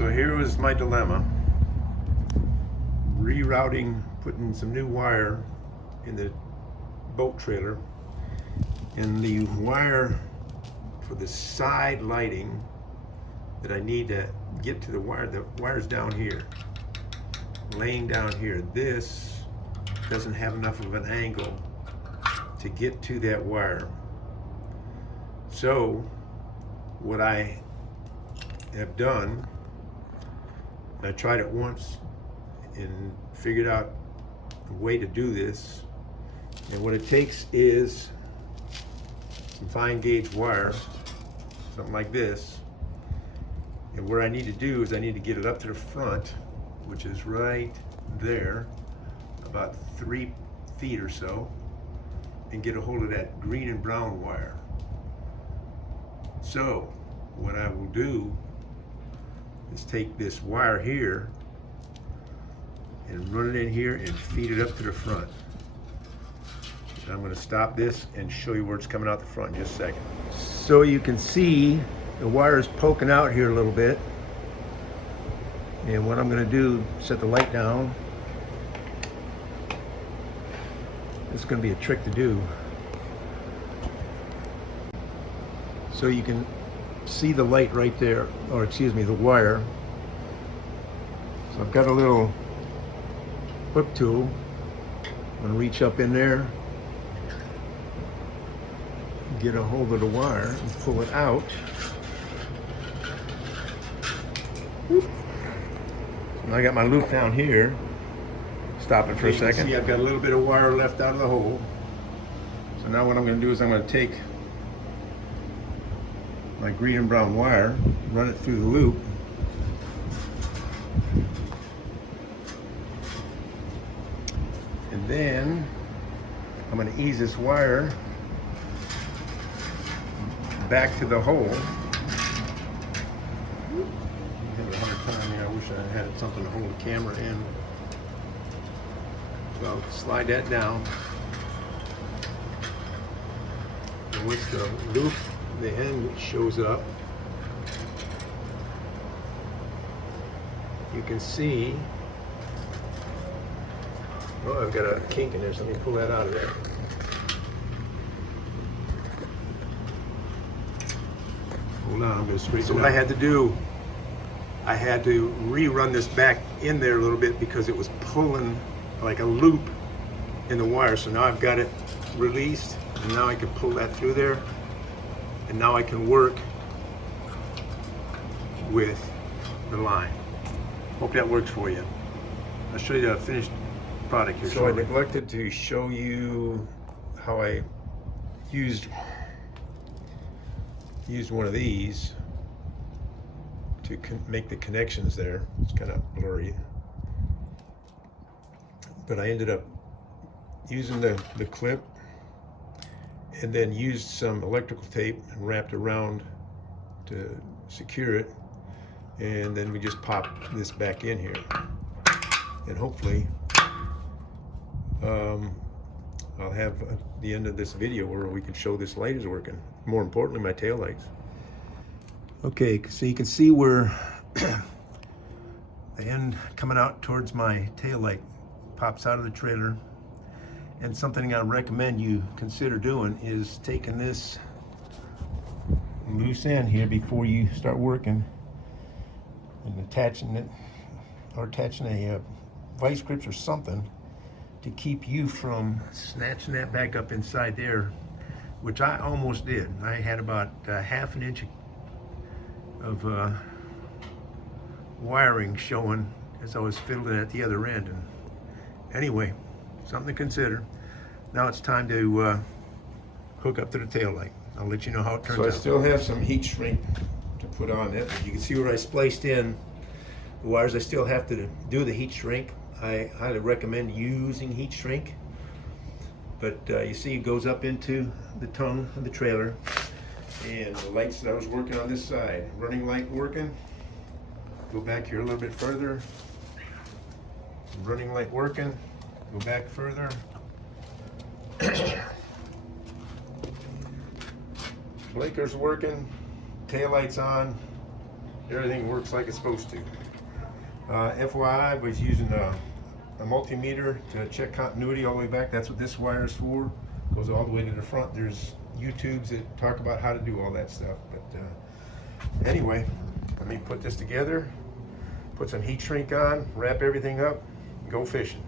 So here was my dilemma. Rerouting, putting some new wire in the boat trailer, and the wire for the side lighting that I need to get to the wire's down here, laying down here. This doesn't have enough of an angle to get to that wire. So what I have done, I tried it once and figured out a way to do this. And what it takes is some fine gauge wire, something like this. And what I need to do is I need to get it up to the front, which is right there, about 3 feet or so, and get a hold of that green and brown wire. So what I will do is take this wire here and run it in here and feed it up to the front. And I'm going to stop this and show you where it's coming out the front in just a second. So you can see the wire is poking out here a little bit. And what I'm going to do, set the light down. It's going to be a trick to do. So you can see the light right there, or excuse me, the wire. So I've got a little hook tool. I'm going to reach up in there, get a hold of the wire and pull it out. Whoop. And I got my loop down here. Stop it for a second. See, I've got a little bit of wire left out of the hole. So now what I'm going to do is I'm going to take my green and brown wire, run it through the loop, and then I'm going to ease this wire back to the hole. I'm having a hard time here. I wish I had something to hold the camera in. So I'll slide that down. And once the loop, the end shows up, you can see, oh, I've got a kink in there, so let me pull that out of there. Hold on, I'm going to straighten it out. So what I had to do, I had to rerun this back in there a little bit because it was pulling like a loop in the wire. So now I've got it released, and now I can pull that through there. And now I can work with the line. Hope that works for you. I'll show you the finished product here. So I neglected to show you how I used one of these to make the connections there. It's kind of blurry. But I ended up using the clip, and then used some electrical tape and wrapped around to secure it. And then we just pop this back in here. And hopefully, I'll have the end of this video where we can show this light is working. More importantly, my tail lights. Okay, so you can see where the end coming out towards my tail light pops out of the trailer. And something I recommend you consider doing is taking this loose end here before you start working and attaching it, or attaching a vice grips or something to keep you from snatching that back up inside there, which I almost did. I had about ½ an inch of wiring showing as I was fiddling at the other end. And anyway, something to consider. Now it's time to hook up to the tail light. I'll let you know how it turns out. So I still have some heat shrink to put on it. You can see where I spliced in the wires. I still have to do the heat shrink. I highly recommend using heat shrink. But you see it goes up into the tongue of the trailer. And the lights that I was working on this side, running light working. Go back here a little bit further. Running light working. Go back further. Blinker's working. Tail lights on. everything works like it's supposed to. FYI, I was using a multimeter to check continuity all the way back. That's what this wire is for. Goes all the way to the front. There's YouTubes that talk about how to do all that stuff. But anyway, let me put this together, put some heat shrink on, wrap everything up, go fishing.